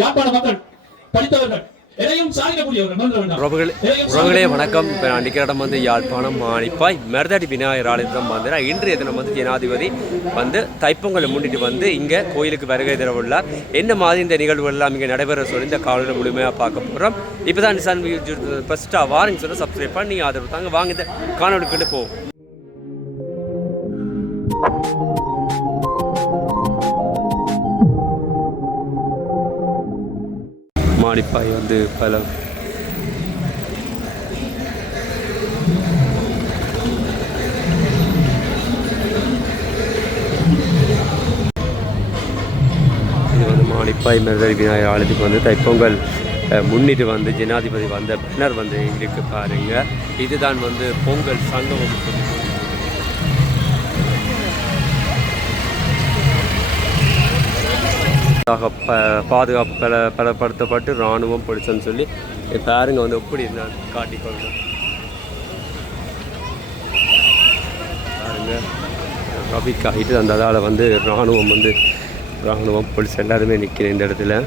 யாழ்ப்பாண மக்கள் படித்தவர்கள் உறவுகளே வணக்கம். இப்போ நான் நிற்கிற இடம் வந்து யாழ்ப்பாணம் மாணிப்பாய் மருதாடி விநாயகர் ஆலயத்தில் வந்து நான் இன்றைய தினம் வந்து ஜனாதிபதி வந்து தைப்பொங்கலை முன்னிட்டு வந்து இங்கே கோயிலுக்கு வருகை தரவுள்ளார். என்ன மாதிரி இந்த நிகழ்வுகள் எல்லாம் இங்கே நடைபெற சொல்லி இந்த காலையில் முழுமையாக பார்க்க போகிறோம். இப்போ தான் நிசான் ஃபஸ்ட்டாக வாரங்க சொல்ல சப்ஸ்கிரைப் பண்ணி ஆதரவு தாங்க. வாங்க இந்த காணொலிக்குள்ளே போவோம். மாணிப்பாய் வந்து பல இது வந்து மாணிப்பாய் மருதாடி விநாயகர் ஆலயத்துக்கு வந்து தைப்பொங்கல் முன்னிட்டு வந்து ஜனாதிபதி வந்த பின்னர் வந்து இருக்கு பாருங்க. இதுதான் வந்து பொங்கல் சங்கமம். பாதுகாப்பு பலப்படுத்தப்பட்டு இராணுவம் பிடிச்சன்னு சொல்லி பாருங்க வந்து எப்படி இருந்தால் காட்டிக்கொள்ளணும் பாருங்க. ட்ராஃபிக் ஆகிட்டு அந்த அதால் வந்து இராணுவம் போலீஸ் எல்லாருமே நிற்கிறேன் இந்த இடத்துல.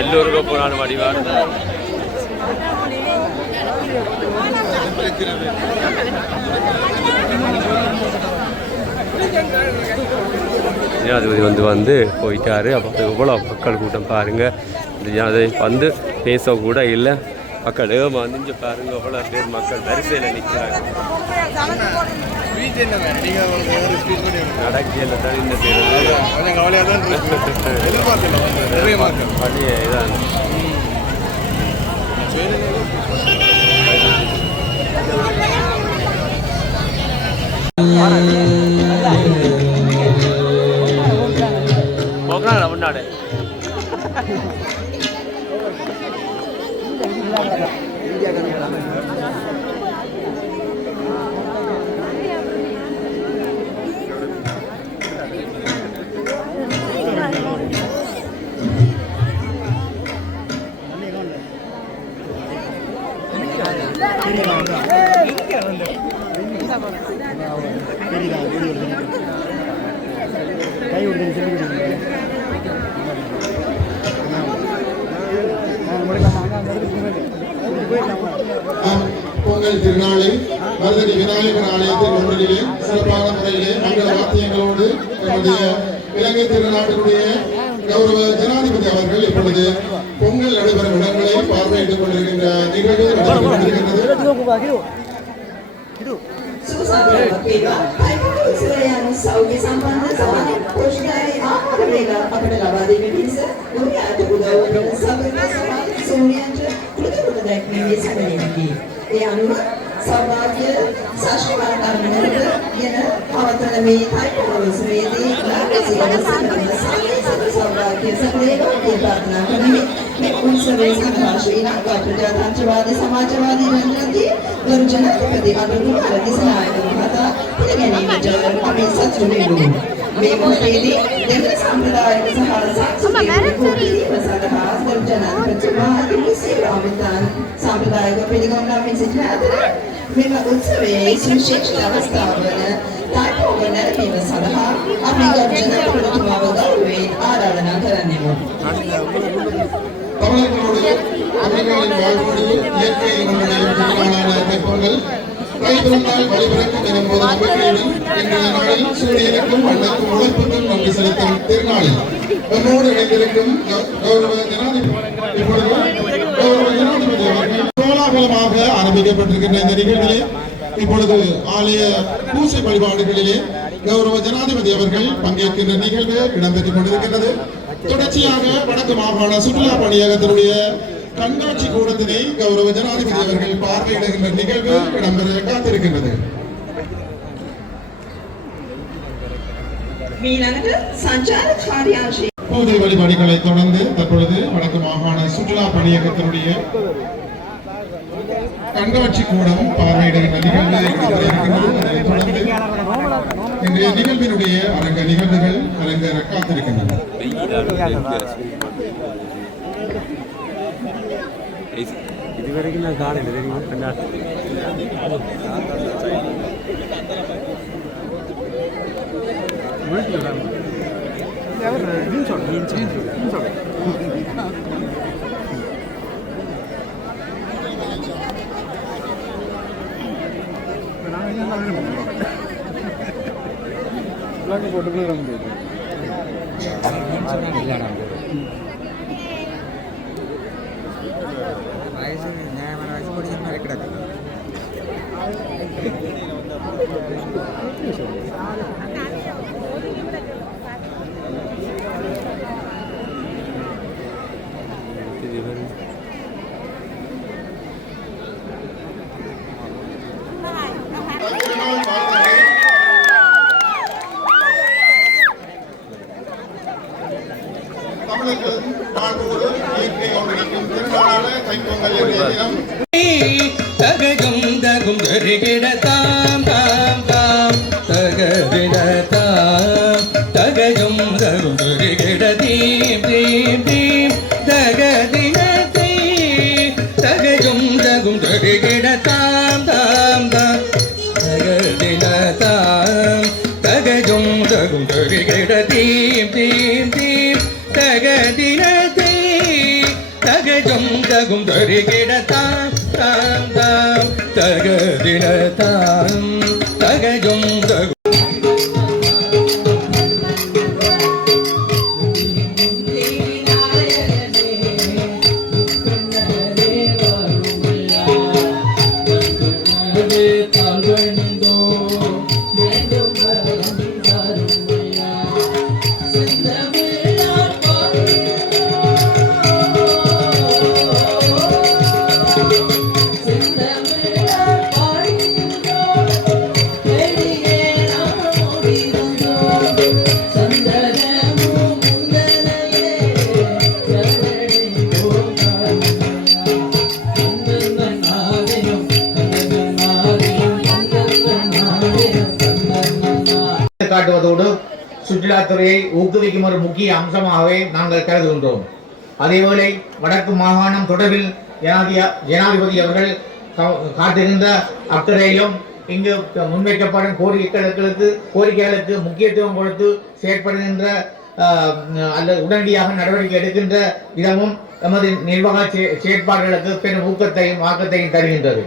எல்லோருக்கும் போனாலும் வடிவான ஜனாதிபதி வந்து போயிட்டாரு. அப்போ எவ்வளோ மக்கள் கூட்டம் பாருங்க. இந்த ஜனாதிபதி வந்து பேச கூட இல்லை. மக்கள் வந்து பாருங்க எவ்வளோ பேர் மக்கள் வரிசையில் நிற்கிறாங்க. நடக்கையில் தான் இந்த பள்ளியை இதான் போகிறாங்க தமிழ்நாடு. பொங்கல் திருநாளில் மருதாடி விநாயகர் ஆலயத்தின் முன்னிலையிலே சிறப்பான முறையிலே மங்கள வாத்தியங்களோடு நம்முடைய இலங்கை திருநாட்டினுடைய கௌரவ ஜனாதிபதி அவர்கள் இப்பொழுது பொங்கல் நடைபெறும் இடங்களை பார்வையிட்டுக் கொண்டிருக்கின்ற நிகழ்வு සෞභාග්‍ය සාක්ෂිමාන කරනකොට යන පවත්වන මේ තායිපොළ උත්සවයේදී සෞභාග්‍ය සැලේවා ප්‍රාර්ථනා කරමි. මේ උත්සවයේ සඳහා ශ්‍රී ලංකා ප්‍රජාතන්ත්‍රවාදී සමාජවාදී රජයේ ගරු ජනාධිපති අනුර දිසානායක මහතා පිළිගැනීමට අපි සතුටු වෙමු. මේ මොහොතේදී දෙමළ සම්ප්‍රදායික සහ සංස්කෘතික කෝපීව සඳහා ගරු ජනාධිපතිතුමා දිවිසිර අමිතාන් සම්ප්‍රදායික පිළිගන්නා සිටින අතර මෙම උත්සවයේ විශේෂ අවස්ථාව වන තායිපොළ නැරඹීම සඳහා අපි ගරු ජනාධිපතිතුමාව ගෞරවයෙන් ආරාධනා කරන්නෙමු. தமிழர்களோடு தமிழர்களின் வாழ்வோடு இயற்கையை தைப்பொங்கல் தைப்பொங்கல் வழிபிறக்கும் எனும் போது நம்பிக்கையுடன் இன்றைய நாளில் சூரியனுக்கும் மண்ணுக்கும் உழைப்புக்கும் நன்றி செலுத்தும் திருநாளில் நம்மோடு இணைந்திருக்கும் கௌரவ ஜனாதிபதி அவர்கள் கோலாகலமாக ஆரம்பிக்கப்பட்டிருக்கின்ற இந்த நிகழ்விலே இப்பொழுது ஆலய பூசை வழிபாடுகளிலே கௌரவ ஜனாதிபதி அவர்கள் பங்கேற்கின்ற நிகழ்வு இடம்பெற்றுக் கொண்டிருக்கின்றது. தொடர்ச்சியாக வடக்கு மாகாண சுற்றுலா பணியகத்தினுடைய கண்காட்சி கூடத்தினை கௌரவ ஜனாதிபதி அவர்கள் பார்வையிடுகின்ற நிகழ்வு இடம்பெற காத்திருக்கின்றது. பூஜை வழிபாடுகளை தொடர்ந்து தற்பொழுது வடக்கு மாகாண சுற்றுலா பணியகத்தினுடைய கண்காட்சி கூடம் பார்வையிடுகின்ற நிகழ்வு இடம்பெற இருக்கின்றது. அதனைத் தொடர்ந்து இன்றைய நிகழ்வினுடைய அரங்க நிகழ்வுகள் அரங்கேற காத்திருக்கின்றன. இதுவரைக்கும் நான் காணல தெரியுமா தகஜம் தகும் தருகிடத்தாம் தாம் தாம் தகவிடத்தாம் தகஜம் தகும் தருகிட தீம் தீம் தீம் தகதினத்தை தகஜம் தகும் தருகிடத்தாம் தாம் தாம் தகதினத்தாம் தகஜம் தகும் தருகிட தீம் தீம் தீம் தகதினத்தை தகஜம் தகும் தருகிடத்தாம் தாம் தாம் தகதினத்தாம் தகஜம் தகும் காட்டுவதோடு சுற்றுலாத்துறையை ஊக்குவிக்கும் ஒரு முக்கிய அம்சமாகவே நாங்கள் கருதுகின்றோம். அதேவேளை வடக்கு மாகாணம் தொடர்பில் ஜனாதிபதி அவர்கள் காட்டுகின்ற அக்கறையிலும் இங்கு முன்வைக்கப்படும் கோரிக்கைகளுக்கு முக்கியத்துவம் கொடுத்து செயற்படுகின்ற அல்லது உடனடியாக நடவடிக்கை எடுக்கின்ற விதமும் எமது நிர்வாக செயற்பாடுகளுக்கு பெரும் ஊக்கத்தையும் ஆக்கத்தையும் தருகின்றது.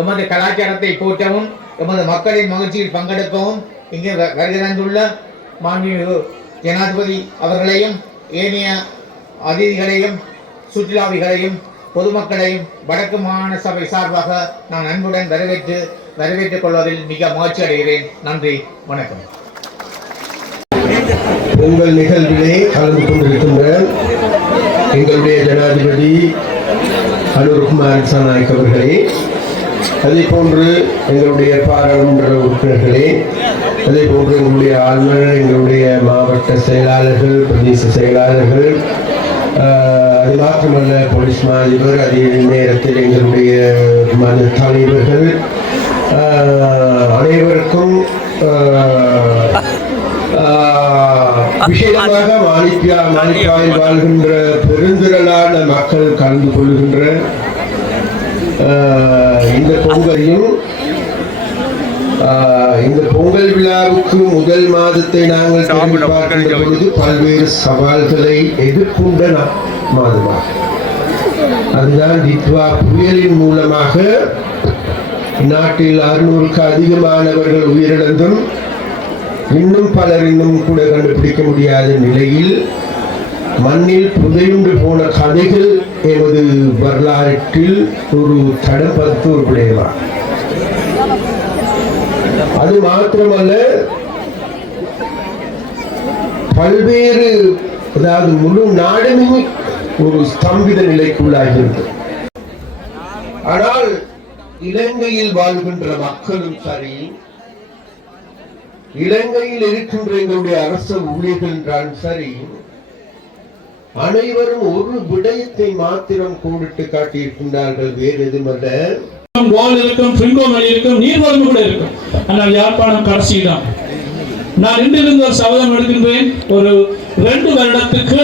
எமது கலாச்சாரத்தை போற்றவும் எமது மக்களின் மகிழ்ச்சியில் பங்கெடுக்கவும் இங்கே வருகை தந்துள்ள மாண்புமிகு ஜனாதிபதி அவர்களையும் ஏனைய அதிதிகளையும் சுற்றுலாவிகளையும் பொதுமக்களையும் வடக்கு மாகாண சபை சார்பாக நான் அன்புடன் வரவேற்றுக் கொள்வதில் மிக மகிழ்ச்சி அடைகிறேன். நன்றி, வணக்கம். உங்கள் நிகழ்விலே கலந்து கொண்டிருக்கின்ற எங்களுடைய ஜனாதிபதி அனுர்குமார் திசாநாயக் அவர்களே, அதே போன்று எங்களுடைய பாராளுமன்ற உறுப்பினர்களே, அதே போன்று எங்களுடைய ஆளுநர், எங்களுடைய மாவட்ட செயலாளர்கள், பிரதேச செயலாளர்கள், அது மாத்திரமல்ல போலீஸ் மாதிபர், அதே நேரத்தில் எங்களுடைய மத தலைவர்கள் அனைவருக்கும் விசேஷமாக மாணிக்காயில் வாழ்கின்ற பெருந்திரளான மக்கள் கலந்து கொள்கின்ற இந்த பொங்கலையும் இந்த பொங்கல் விழாவுக்கு முதல் மாதத்தை நாங்கள் பார்க்கின்ற பொழுது பல்வேறு சவால்களை எதிர்கொண்ட மாதமாக அதுதான் தித்வா புயலின் மூலமாக நாட்டில் 600க்கு அதிகமானவர்கள் உயிரிழந்தும் இன்னும் பலர் இன்னும் கூட கண்டுபிடிக்க முடியாத நிலையில் மண்ணில் புதையுண்டு போன கதைகள் எமது வரலாற்றில் ஒரு தடம் பதித்து ஒரு விளைவா. அது மாத்திரமல்ல, பல்வேறு அதாவது முழு நாடுமே ஒரு ஸ்தம்பித நிலைக்குள்ளாகிறது. ஆனால் இலங்கையில் வாழ்கின்ற மக்களும் சரி, இலங்கையில் இருக்கின்ற எங்களுடைய அரசு ஊழியர்கள் என்றாலும் சரி, அனைவரும் ஒரு விடயத்தை மாத்திரம் கோடிட்டு காட்டியிருக்கின்றார்கள். வேறு எதுமல்ல, கோல் இருக்கும், பிரிங்கோமணி இருக்கும், நீர்வளம் கூட இருக்கும். ஆனால் யாழ்ப்பாணம் கடைசிதான். நான் இன்றிலிருந்து ஒரு சபதம் எடுக்கின்றேன். ஒரு 2 வருடத்துக்கு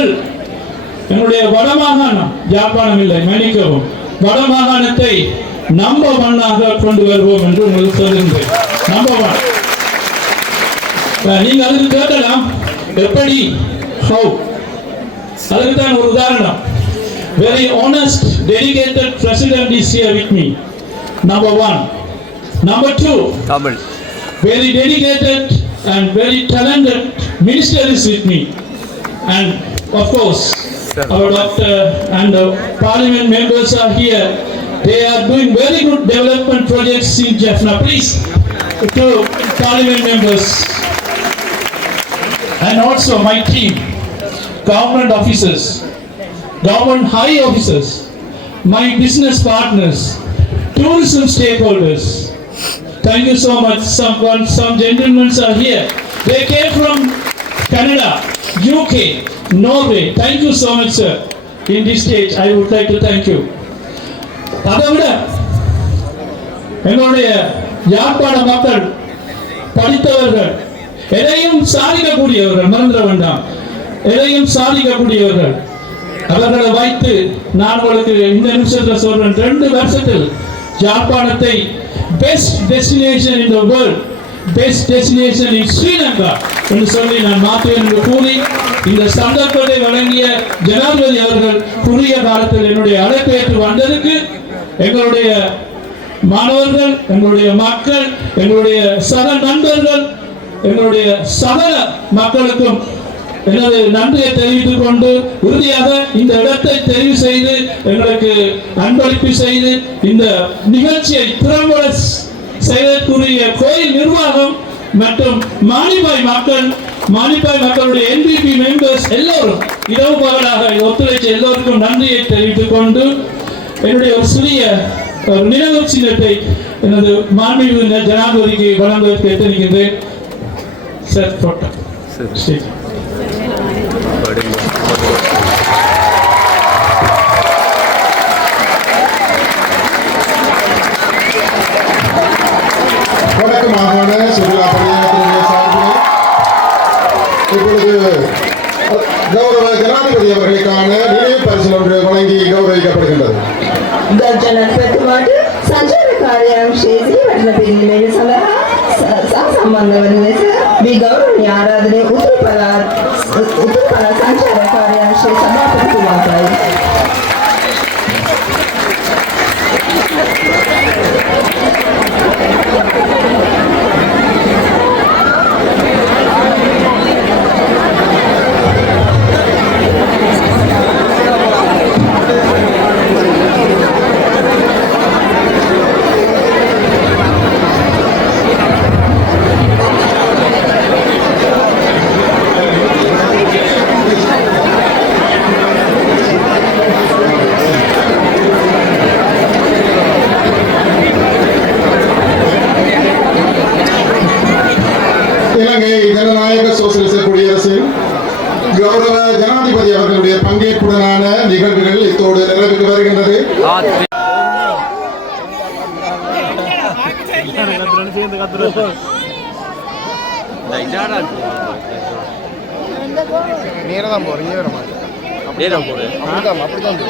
என்னுடைய வடமாகாணம், யாழ்ப்பாணம் இல்லை மன்னிக்கவும், வடமாகாணத்தை நம்பர் 1 கொண்டு வருவோம் என்று உங்களுக்கு சொல்கின்றேன். நம்பர் 1. நீங்க அதுக்கு கேட்கலாம், எப்படி, ஹவு? அதுக்கு தான் ஒரு உதாரணம். Very honest, dedicated president is here with me. Number 1. Number 2. Tamil. Very dedicated and very talented minister is with me. And of course, our doctor and the parliament members are here. They are doing very good development projects in Jaffna. Please, to parliament members. And also my team, government officers, government high officers, my business partners, tourism stakeholders. Thank you so much. Some gentlemen are here. They came from Canada, UK, Norway. Thank you so much, sir. In this stage, I would like to thank you. அதைவிட எங்களுடைய யாழ்ப்பாண மக்கள் படித்தவர்கள், எதையும் சாதிக்கக்கூடியவர்கள், மறந்துட வேண்டாம், எதையும் சாதிக்கக்கூடியவர்கள். அவர்களை வைத்து நான் உங்களுக்கு இந்த நிமிஷத்தில் சொல்றேன், 2 வருஷத்தில் யாழ்ப்பாணத்தை best destination in the world, best destination in Sri Lanka என்று சொல்லி நான் மாற்றுவேன் என்று கூறி, இந்த சந்தர்ப்பத்தை வழங்கிய ஜனாதிபதி அவர்கள் குறுகிய காலத்தில் என்னுடைய அழைப்பு ஏற்று வந்ததுக்கு எங்களுடைய மாணவர்கள், எங்களுடைய மக்கள், எங்களுடைய சக நண்பர்கள், எங்களுடைய சகல மக்களுக்கும் எனது நன்றியை தெரிவித்துக் கொண்டு, இறுதியாக இந்த இடத்தை தெரிவு செய்து எங்களுக்கு அன்பளிப்பு செய்து இந்த நிகழ்ச்சியை திறம்பட செய்வதற்குரிய கோயில் நிர்வாகம் மற்றும் மானிப்பாய் மக்களுடைய NPP மெம்பர்ஸ் எல்லோரும் இரவு பகலாக ஒத்துழைச்ச எல்லோருக்கும் நன்றியை தெரிவித்துக் கொண்டு, என்னுடைய ஒரு சிறிய நினைவு சின்னத்தை எனது மாண்புமிகு ஜனாதிபதிக்கு வழங்குவதற்கு எத்தனிக்கின்றேன். Sir photo. வடக்கு மாகாண சுற்றுலா பணியாளர்களுடைய சார்பில் இப்பொழுது கௌரவ ஜனாதிபதி அவர்களுக்கான நினைவு பரிசு ஒன்று வழங்கி கௌரவிக்கப்படுகின்றது. ජනපතිතුමාට සංචාර කාර්යාංශයේ වැඩම පිළිවෙල සඳහා සම්බන්ධ වන ලෙස මේ ගෞරවනීය ආරාධනය උතුරු පළාත් සංචාර කාර්යාංශයේ සභාපතිතුමාටයි. இலங்கை ஜனநாயக சோசியலிச குடியரசின் கௌரவ ஜனாதிபதி அவர்களுடைய பங்கேற்புடனான நிகழ்வுகள் இத்தோடு நிறைவுக்கு வருகின்றது. நேரதான் போறீங்க வர மாதிரி அப்படிதான் அப்படிதான்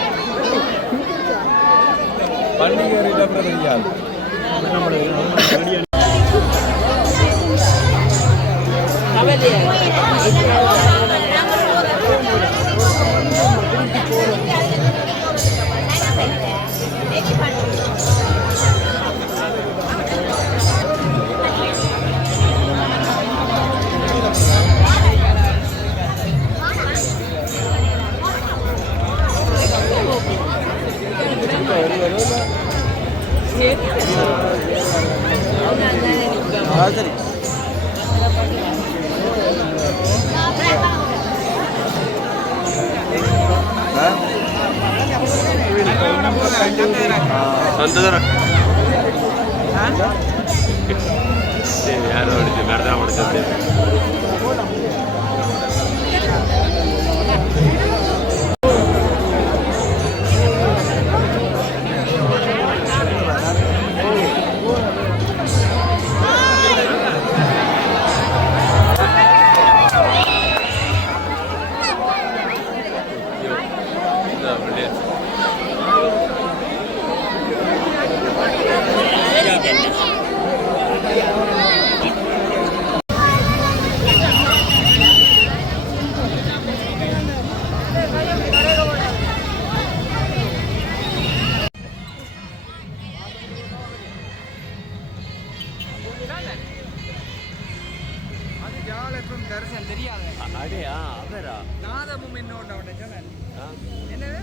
ಯಾರು ಹೊಡಿತೀವಿ ಮೆಡ್ದ ಹೊಡಿತೀವಿ தெரியாது அடையா அவரா நாதமும் என்னோட என்னது